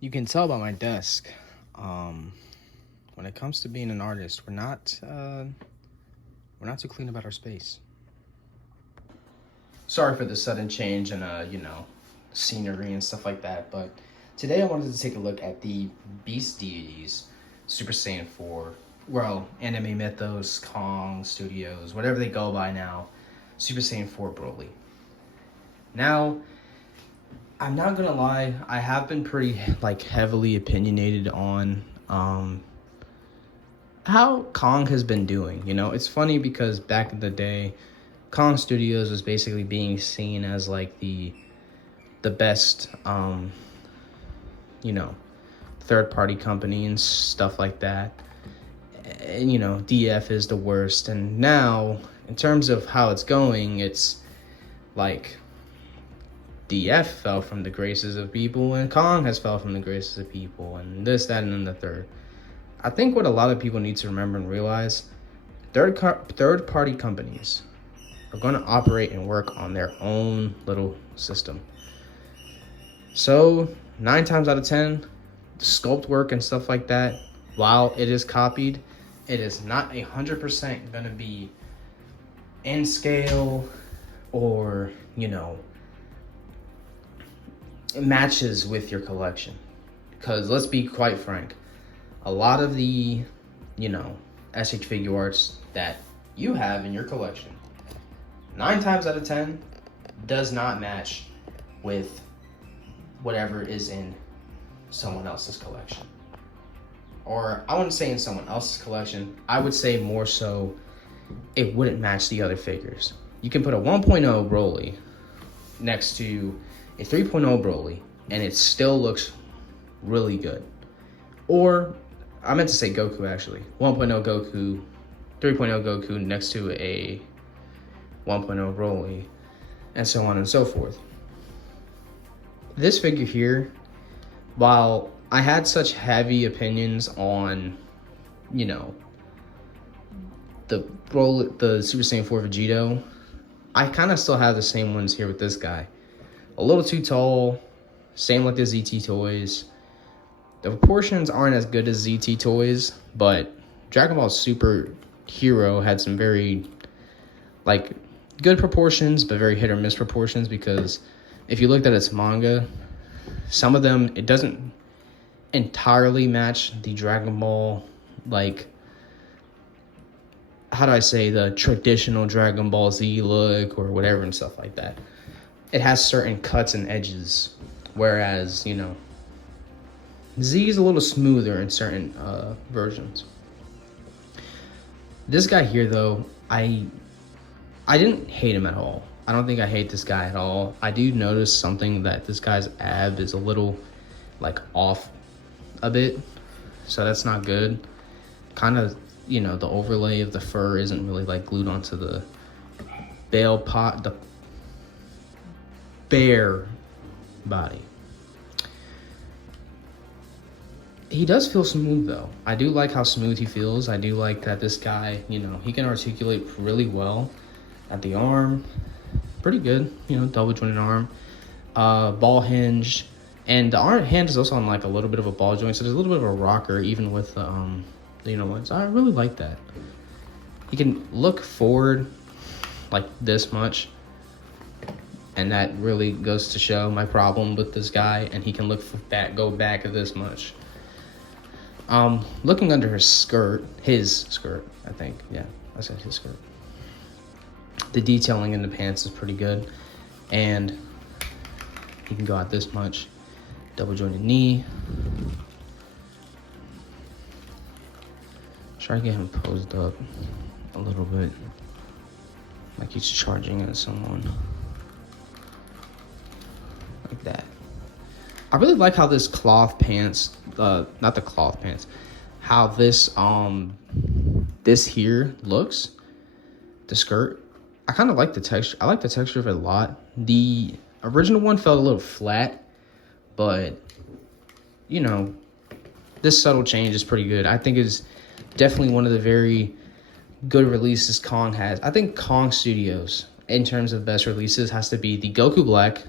You can tell by my desk. When it comes to being an artist, we're not too clean about our space. Sorry for the sudden change in scenery and stuff like that, but today I wanted to take a look at the Beast Deities, Super Saiyan 4, well, Anime Mythos, Kong Studios, whatever they go by now, Super Saiyan 4 Broly. Now, I'm not gonna lie, I have been pretty heavily opinionated on how Kong has been doing. It's funny because back in the day, Kong Studios was basically being seen as the best third party company and stuff like that. And DF is the worst. And now, in terms of how it's going, it's like DF fell from the graces of people and Kong has fell from the graces of people and this, that, and then the third. I think what a lot of people need to remember and realize, third party companies are going to operate and work on their own little system. So 9 times out of 10, the sculpt work and stuff like that, while it is copied, it is not 100% going to be in scale or, it matches with your collection. Because let's be quite frank, a lot of the, SH figure arts that you have in your collection, 9 times out of 10 does not match with whatever is in someone else's collection. Or I wouldn't say in someone else's collection, I would say more so it wouldn't match the other figures. You can put a 1.0 Broly next to a 3.0 Broly and it still looks really good. Or I meant to say Goku actually. 1.0 Goku, 3.0 Goku next to a 1.0 Broly, and so on and so forth. This figure here, while I had such heavy opinions on, the Super Saiyan 4 Vegito, I kind of still have the same ones here with this guy. A little too tall, same like the ZT toys. The proportions aren't as good as ZT toys, but Dragon Ball Super Hero had some very, good proportions, but very hit or miss proportions, because if you looked at its manga, some of them, it doesn't entirely match the Dragon Ball, the traditional Dragon Ball Z look or whatever and stuff like that. It has certain cuts and edges, whereas, Z is a little smoother in certain versions. This guy here, though, I didn't hate him at all. I don't think I hate this guy at all. I do notice something that this guy's ab is a little, off a bit. So that's not good. Kind of, the overlay of the fur isn't really, glued onto the the bare body. He does feel smooth, though. I do like how smooth he feels. I do like that this guy, he can articulate really well at the arm. Pretty good, double jointed arm. Ball hinge. And the hand is also on, a little bit of a ball joint, so there's a little bit of a rocker, even with the, so I really like that. He can look forward, this much. And that really goes to show my problem with this guy. And he can go back this much. Looking under his skirt, I think. Yeah, I said his skirt. The detailing in the pants is pretty good. And he can go out this much. Double jointed knee. Try to get him posed up a little bit. Like he's charging at someone. Like that. I really like how this cloth pants, not the cloth pants, how this this here looks, the skirt. I kind of like the texture. I like the texture of it a lot. The original one felt a little flat, but this subtle change is pretty good. I think it's definitely one of the very good releases Kong has. I think Kong Studios, in terms of best releases, has to be the Goku Black,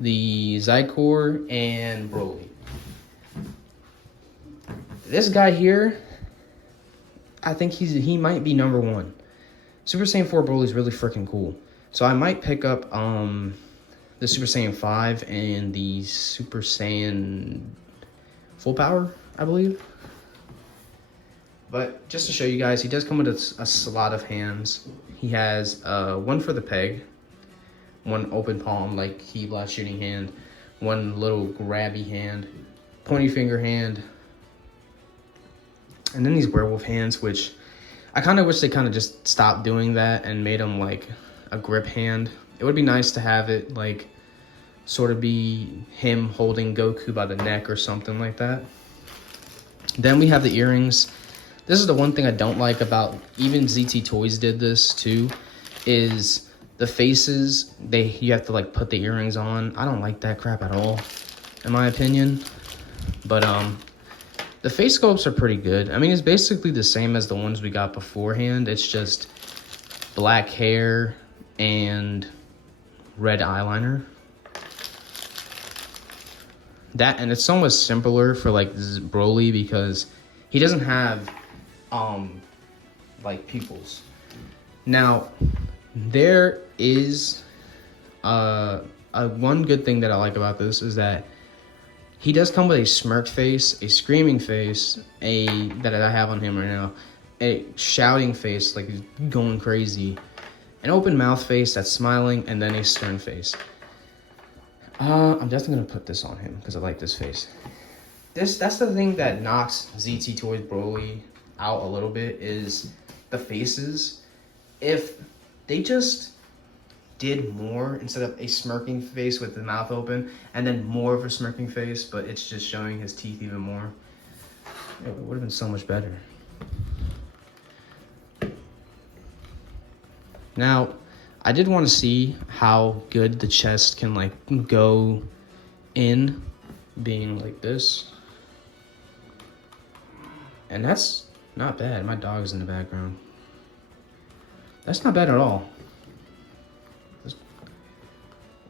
the Zycor, and Broly. this guy here, I think he might be number one. Super Saiyan 4 Broly is really freaking cool. So I might pick up the Super Saiyan 5 and the Super Saiyan Full Power, I believe. But just to show you guys, he does come with a lot of hands. He has one for the peg, one open palm, like Ki Blast shooting hand, one little grabby hand, pointy finger hand, and then these werewolf hands, which I kind of wish they kind of just stopped doing that and made them like a grip hand. It would be nice to have it like sort of be him holding Goku by the neck or something like that. Then we have the earrings. This is the one thing I don't like about, even ZT Toys did this too, is the faces, you have to like put the earrings on. I don't like that crap at all, in my opinion. But the face sculpts are pretty good. I mean, it's basically the same as the ones we got beforehand. It's just black hair and red eyeliner. And it's so much simpler for like Broly because he doesn't have like pupils. Now, there is one good thing that I like about this is that he does come with a smirk face, a screaming face, that I have on him right now, a shouting face, like he's going crazy, an open mouth face that's smiling, and then a stern face. I'm definitely gonna put this on him because I like this face. That's the thing that knocks ZT Toys Broly out a little bit is the faces. If they just did more instead of a smirking face with the mouth open and then more of a smirking face, but it's just showing his teeth even more, it would have been so much better. Now, I did want to see how good the chest can like go in being like this. And that's not bad. My dog's in the background. That's not bad at all.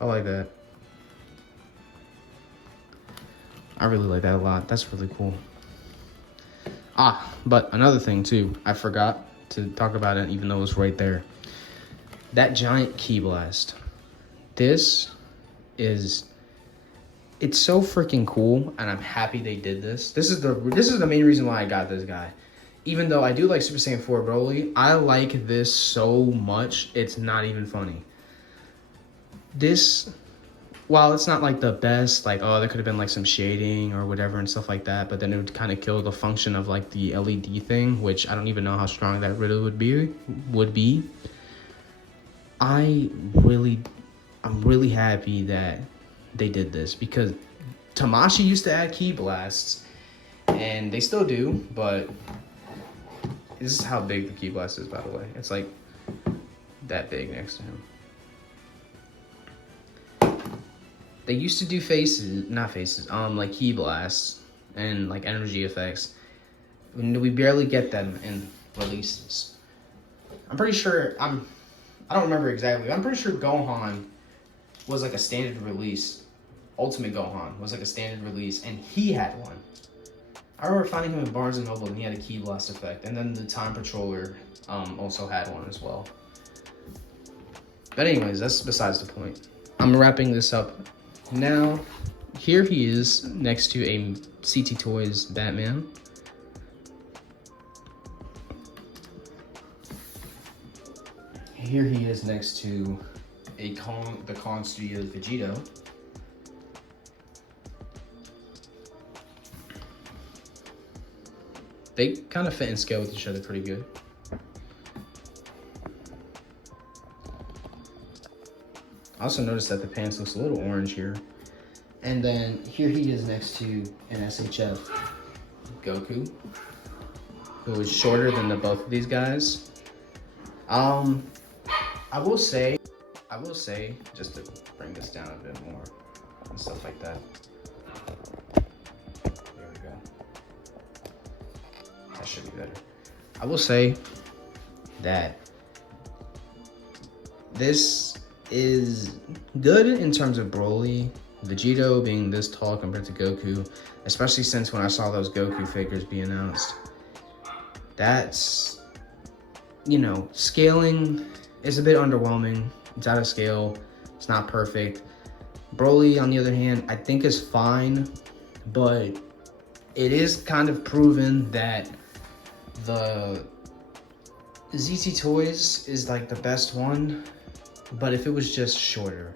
I like that. I really like that a lot. That's really cool. But another thing too, I forgot to talk about it even though it was right there. That giant Ki Blast. It's so freaking cool, and I'm happy they did this. This is the main reason why I got this guy. Even though I do like Super Saiyan 4 Broly, I like this so much, it's not even funny. This, while it's not like the best, like, oh, there could have been like some shading or whatever and stuff like that, but then it would kind of kill the function of like the LED thing, which I don't even know how strong that really would be. I'm really happy that they did this because Tamashii used to add Ki Blasts, and they still do, but this is how big the Ki Blast is, by the way. It's like that big next to him. They used to do like Ki Blasts and like energy effects. We barely get them in releases. I'm pretty sure, I don't remember exactly. I'm pretty sure Gohan was like a standard release. Ultimate Gohan was like a standard release, and he had one. I remember finding him in Barnes & Noble, and he had a Ki Blast effect. And then the Time Patroller also had one as well. But anyways, that's besides the point. I'm wrapping this up now. Here he is next to a CT Toys Batman. Here he is next to the Kong Studios Vegito. They kind of fit and scale with each other pretty good. I also noticed that the pants looks a little orange here. And then here he is next to an SHF Goku, who is shorter than both of these guys. I will say, just to bring this down a bit more and stuff like that. There we go. That should be better. I will say that this is good in terms of Broly. Vegito being this tall compared to Goku, especially since when I saw those Goku figures be announced. That's, you know, scaling is a bit underwhelming. It's out of scale. It's not perfect. Broly, on the other hand, I think is fine, but it is kind of proven that the ZT Toys is like the best one, but if it was just shorter.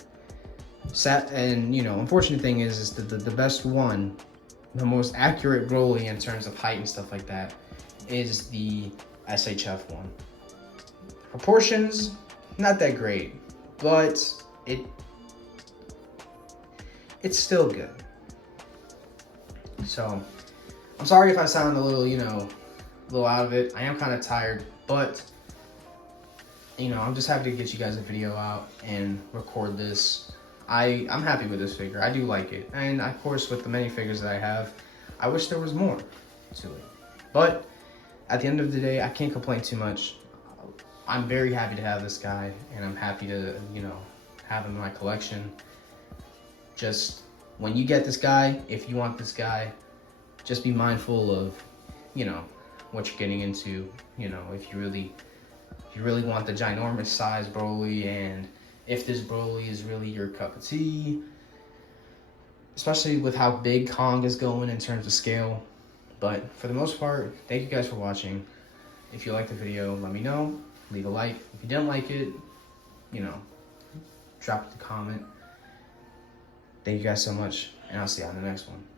And, you know, unfortunate thing is the best one, the most accurate Broly in terms of height and stuff like that, is the SHF one. Proportions, not that great, but it's still good. So, I'm sorry if I sound a little, you know, a little out of it. I am kind of tired, but, you know, I'm just happy to get you guys a video out and record this. I'm happy with this figure. I do like it. And, of course, with the many figures that I have, I wish there was more to it. But, at the end of the day, I can't complain too much. I'm very happy to have this guy, and I'm happy to, you know, have him in my collection. Just, when you get this guy, if you want this guy, just be mindful of, you know, what you're getting into. You know, if you really want the ginormous size Broly, and if this Broly is really your cup of tea, especially with how big Kong is going in terms of scale. But for the most part, thank you guys for watching. If you liked the video, let me know. Leave a like. If you didn't like it, you know, drop a comment. Thank you guys so much, and I'll see you on the next one.